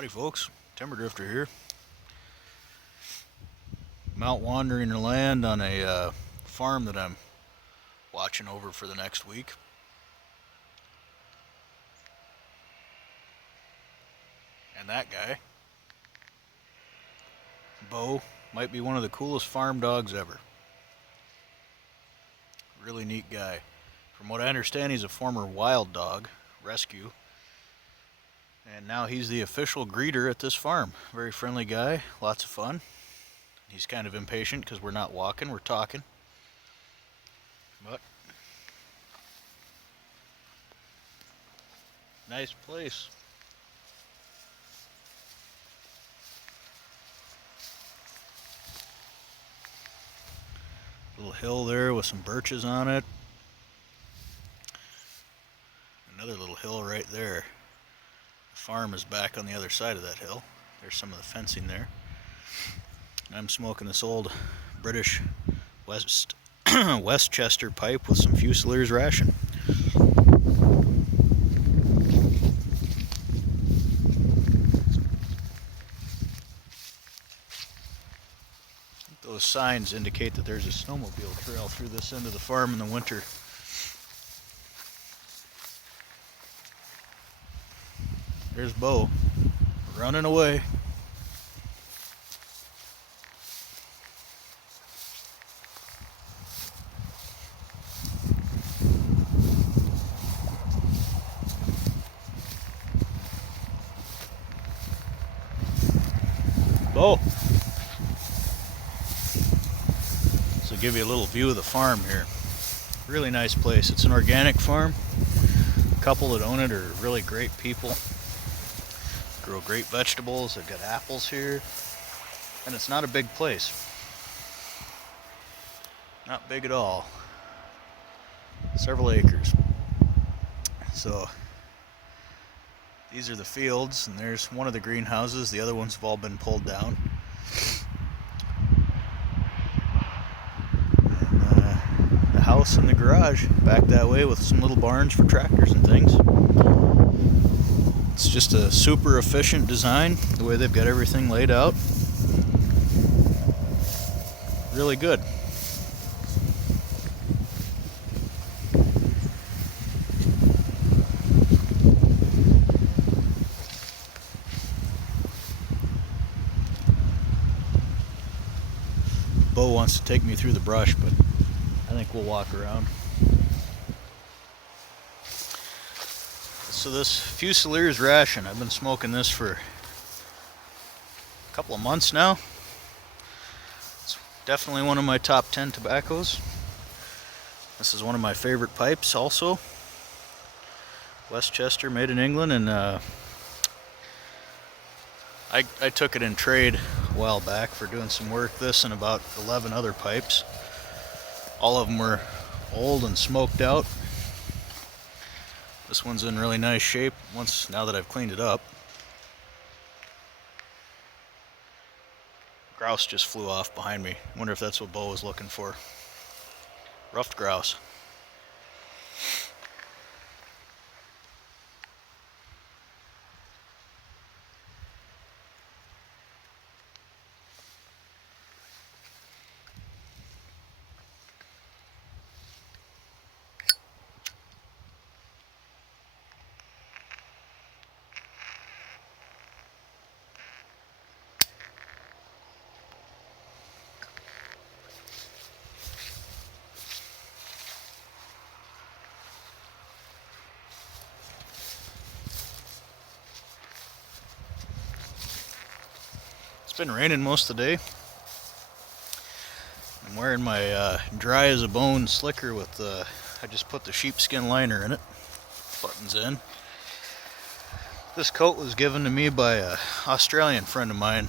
Howdy folks, Timber Drifter here. I'm out wandering the land on a farm that I'm watching over for the next week. And that guy, Beau, might be one of the coolest farm dogs ever. Really neat guy. From what I understand, he's a former wild dog rescue. And now he's the official greeter at this farm. Very friendly guy, lots of fun. He's kind of impatient because we're not walking, we're talking. But nice place. Little hill there with some birches on it. Another little hill right there. The farm is back on the other side of that hill. There's some of the fencing there. And I'm smoking this old British Westchester pipe with some Fusiliers ration. Those signs indicate that there's a snowmobile trail through this end of the farm in the winter. There's Beau, running away. Beau! So give you a little view of the farm here. Really nice place. It's an organic farm. A couple that own it are really great people. Grow great vegetables. They've got apples here. And it's not a big place. Not big at all. Several acres. So these are the fields, and there's one of the greenhouses. The other ones have all been pulled down. And the house and the garage back that way with some little barns for tractors and things. It's just a super efficient design, the way they've got everything laid out. Really good. Beau wants to take me through the brush, but I think we'll walk around. So this Fusiliers ration, I've been smoking this for a couple of months now. It's definitely one of my top 10 tobaccos. This is one of my favorite pipes also. Westchester, made in England, and I took it in trade a while back for doing some work. This and about 11 other pipes. All of them were old and smoked out. This one's in really nice shape now that I've cleaned it up. Grouse just flew off behind me. Wonder if that's what Beau was looking for. Ruffed grouse. It's been raining most of the day. I'm wearing my dry as a bone slicker with I just put the sheepskin liner in it. Buttons in. This coat was given to me by an Australian friend of mine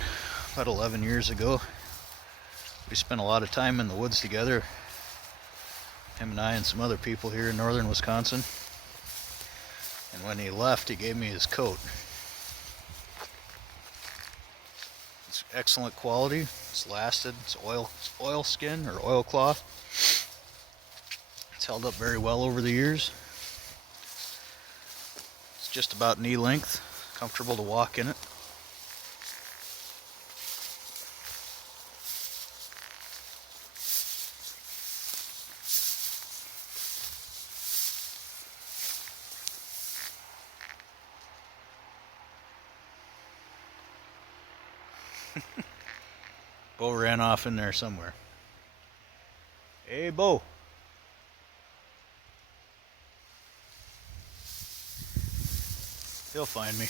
about 11 years ago. We spent a lot of time in the woods together. Him and I and some other people here in northern Wisconsin. And when he left, he gave me his coat. It's excellent quality. It's lasted. It's oil skin or oilcloth. It's held up very well over the years. It's just about knee length. Comfortable to walk in it. Beau ran off in there somewhere. Hey, Beau. He'll find me.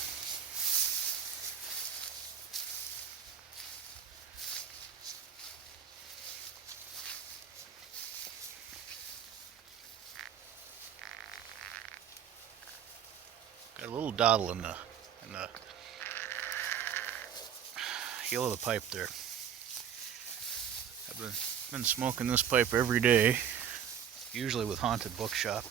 Got a little dottle in the heel of the pipe there. I've been smoking this pipe every day, usually with Haunted Bookshop.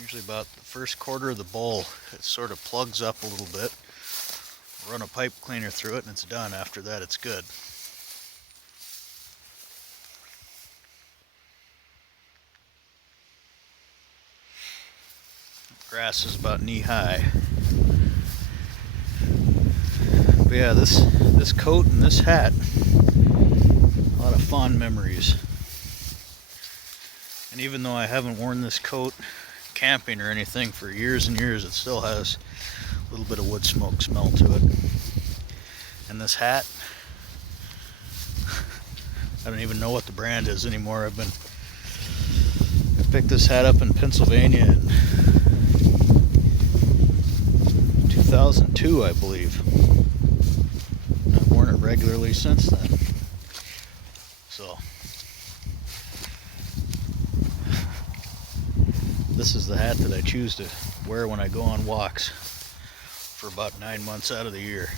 Usually about the first quarter of the bowl, it sort of plugs up a little bit. Run a pipe cleaner through it and it's done. After that, it's good. Grass is about knee high. But yeah, this coat and this hat, a lot of fond memories. And even though I haven't worn this coat camping or anything for years and years, it still has a little bit of wood smoke smell to it. And this hat, I don't even know what the brand is anymore. I picked this hat up in Pennsylvania in 2002, I believe. I've worn it regularly since then. So this is the hat that I choose to wear when I go on walks for about 9 months out of the year.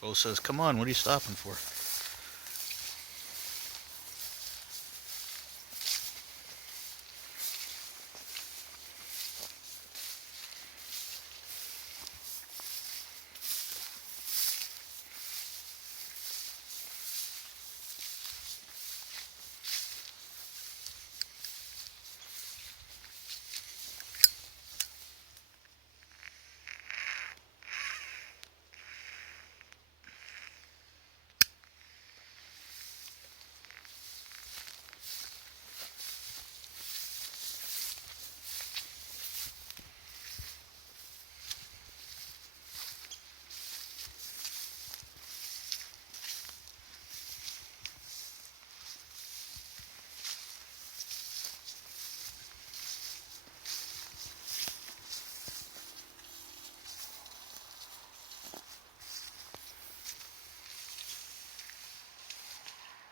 Beau says, "Come on, what are you stopping for?"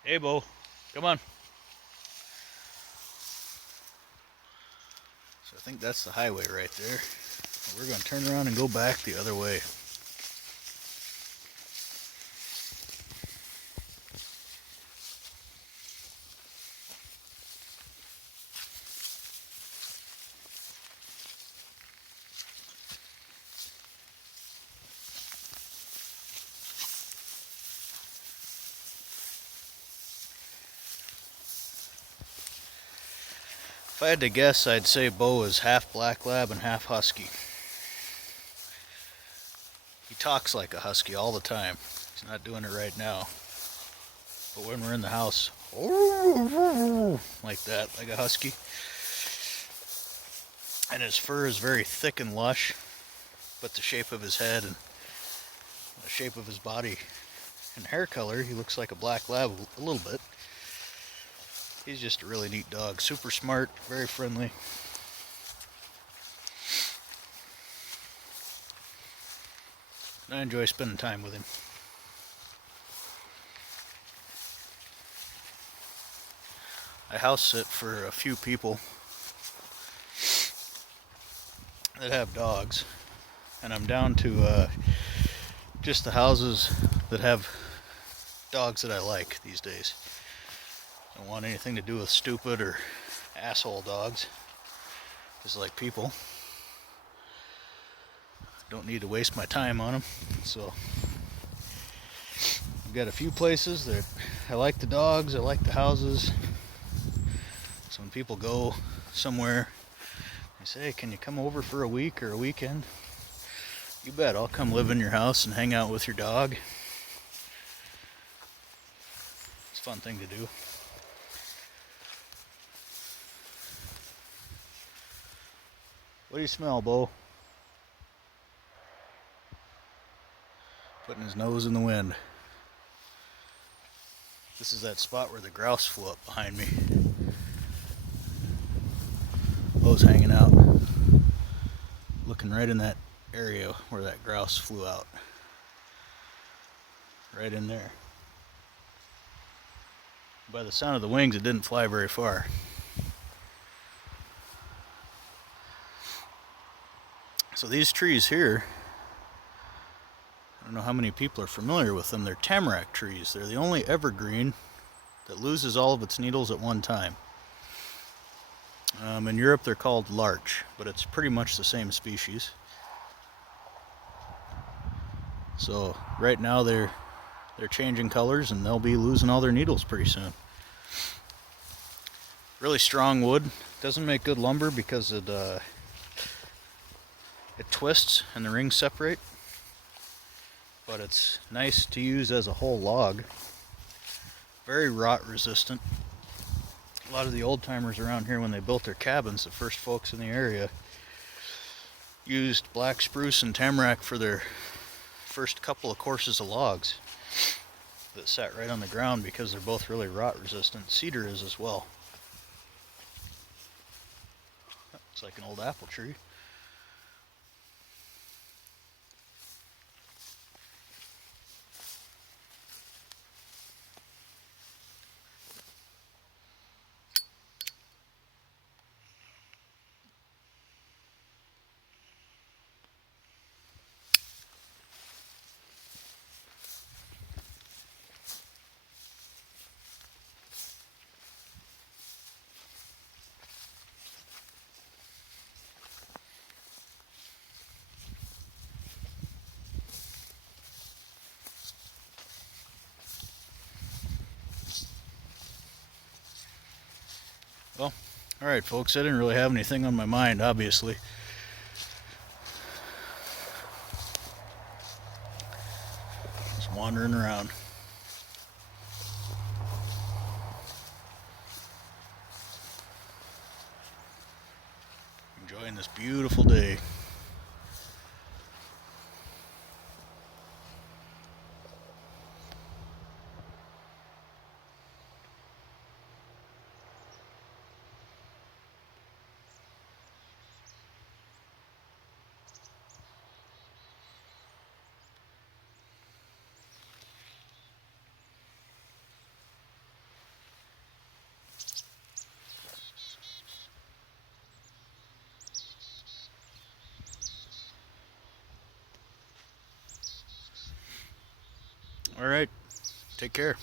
Hey, Beau, come on. So I think that's the highway right there. We're going to turn around and go back the other way. If I had to guess, I'd say Beau is half black lab and half husky. He talks like a husky all the time. He's not doing it right now. But when we're in the house, like that, like a husky. And his fur is very thick and lush, but the shape of his head and the shape of his body and hair color, he looks like a black lab a little bit. He's just a really neat dog. Super smart, very friendly. I enjoy spending time with him. I house sit for a few people that have dogs, and I'm down to just the houses that have dogs that I like these days. Don't want anything to do with stupid or asshole dogs. Just like people. Don't need to waste my time on them. So I've got a few places that I like the dogs, I like the houses. So when people go somewhere, they say, "Hey, can you come over for a week or a weekend?" You bet, I'll come live in your house and hang out with your dog. a fun thing to do. What do you smell, Beau? Putting his nose in the wind. This is that spot where the grouse flew up behind me. Beau's hanging out, looking right in that area where that grouse flew out. Right in there. By the sound of the wings, it didn't fly very far. So these trees here, I don't know how many people are familiar with them. They're Tamarack trees. They're the only evergreen that loses all of its needles at one time. In Europe they're called larch, but it's pretty much the same species. So right now they're changing colors and they'll be losing all their needles pretty soon. Really strong wood. Doesn't make good lumber because it twists and the rings separate. But it's nice to use as a whole log. Very rot resistant. A lot of the old timers around here, when they built their cabins, the first folks in the area used black spruce and tamarack for their first couple of courses of logs that sat right on the ground because they're both really rot resistant. Cedar is as well. Looks like an old apple tree. Well, alright folks, I didn't really have anything on my mind, obviously. Just wandering around. Enjoying this beautiful day. Alright, take care.